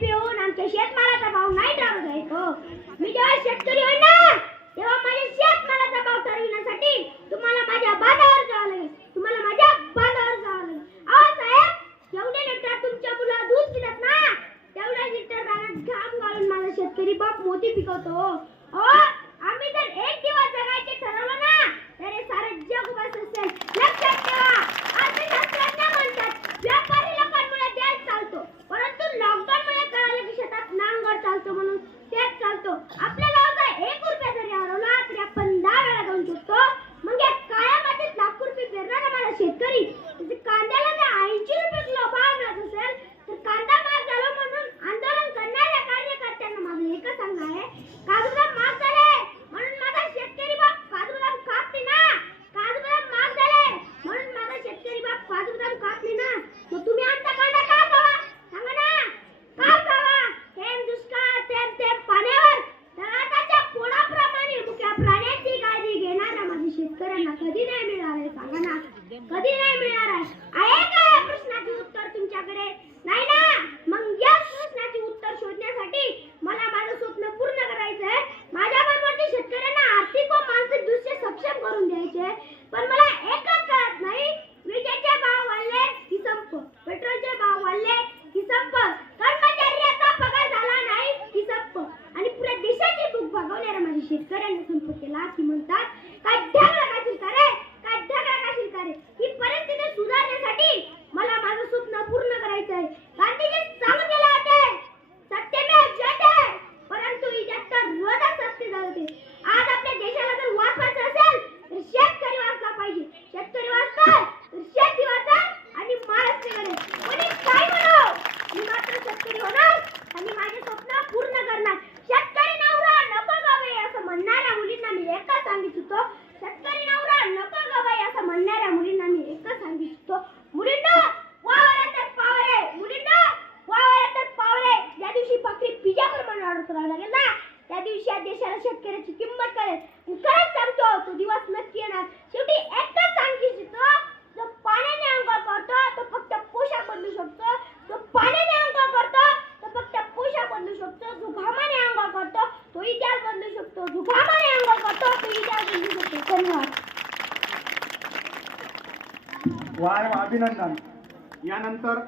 पिऊन आमच्या शेतमालाचा भाव नाही ठरवता येतो. मी जेव्हा शेतकरी होईल ना तेव्हा माझ्या शेतमालाचा भाव ठरविण्यासाठी तुम्हाला माझ्या बांधावर जावं लागेल. तुम्हाला माझ्या बांधावर जावं लागेल. अहो साहेब, जेवढे लिटर तुमच्या मुलं दूध पितात ना तेवढ्या लिटर रानात घाम गाळून माझा शेतकरी बाप मोती पिकवतो. अहो, आम्ही जर एक दिवस जगायचे ठरवलं ना तर हे सारे जग उभं असेल. लक्षात ठेवा, अर्थशास्त्रज्ञ म्हणतात व्यापारी लोकांमुळे देश चालतो, परंतु लॉकडाऊनमुळे कळालं की शेतात नांगर चालतो म्हणून तेच चालतो. आपल्या गावाचा 1 रुपया जरी हरवला तरी आपण 10 वेळा जाऊन शकतो. मग या काळ्या मातीत लाखो रुपये पेरणारा माझा शेतकरी कांद्याला जर 80 रुपये किलो भाव मिळत असेल तर कांदा महाग झाला म्हणून आंदोलन करणाऱ्या कार्यकर्त्यांना माझं एकच सांगणं आहे, काजू बदाम महाग झाले म्हणून माझा शेतकरी बाप काजू बदाम खात नाही ना. काजू बदाम महाग झाले म्हणून माझा शेतकरी बाप काजू बदाम खात नाही ना. मग तुम्ही आमचा कांदा का खावा? सांगा ना, का खावा? थेंब दुष्काळ थेंब पाण्यावर तळाच्या पोळाप्रमाणे मुक्या प्राण्यांची काळजी घेणाऱ्या माझ्या शेतकऱ्यांना कधी नाही मिळणार आहे? सांगा ना, कधी नाही मिळणार आहे का या प्रश्नाचे उत्तर तुमच्याकडे? नाही ना. मग या प्रश्नाचे उत्तर शोधण्यासाठी मला माझं स्वप्न पूर्ण करायचं आहे. माझ्या बरोबरच्या शेतकऱ्यांना आर्थिक व मानसिक दृष्ट्या सक्षम करून द्यायचे. पण मला एकच कळत नाही, विजेचे भाव वाढले की संप, पेट्रोलचे भाव वाढले की संप, कर्मचाऱ्याचा पगार झाला नाही की संप, आणि पुऱ्या देशाची भूक भागवणाऱ्या माझ्या शेतकऱ्यांना संप केला की म्हणतात काय ढग लागायची का रे, काय ढग लागायची का रे? ही परिस्थिती सुधारण्यासाठी मला माझं स्वप्न पूर्ण करायचं आहे. गांधीजी सांगून गेले होते, सत्यमेव जयते, परंतु इज्जत तर रोजच सत्य झालते. आज आपल्या देशाला जर वाचवायचं असेल तर शेतकरी वाचला पाहिजे. शेतकरी वाचला तर शेती वाचेल आणि महाराष्ट्र घडेल. कोणी काय म्हणो, मी मात्र शेतकरी होणार आणि माझे स्वप्न पूर्ण करणार. शेतकरी नवरा नको गवे असं म्हणणाऱ्या मुलींना मी एकच सांगितलं, शेतकरी नवरा नको गवे असं म्हणणाऱ्या मुलींना मी एकच सांगितलं, मुलींना वावरात पावर आहे, मुलींना वावरात पावर आहे. ज्या दिवशी बकरी पिजावर म्हणून ऑर्डर करायला लागेल ना त्या दिवशी या देशाला शेतकऱ्याची किंमत कळेल. खरंच सांगतो, तो दिवस नक्की येणार. शेवटी एकच सांगितलं, जो पाण्याने अंघोळ करतो तो फक्त पोशाख बदलू शकतो, जो पाण्याने अंघोळ करतो तो फक्त पोशाख बदलू शकतो, जो घामाने अंघोळ करतो तो इतिहास बदलू शकतो, जो घामाने अंघोळ करतो तो इतिहास बदलू शकतो. धन्यवाद. वाह, अभिनंदन. यानंतर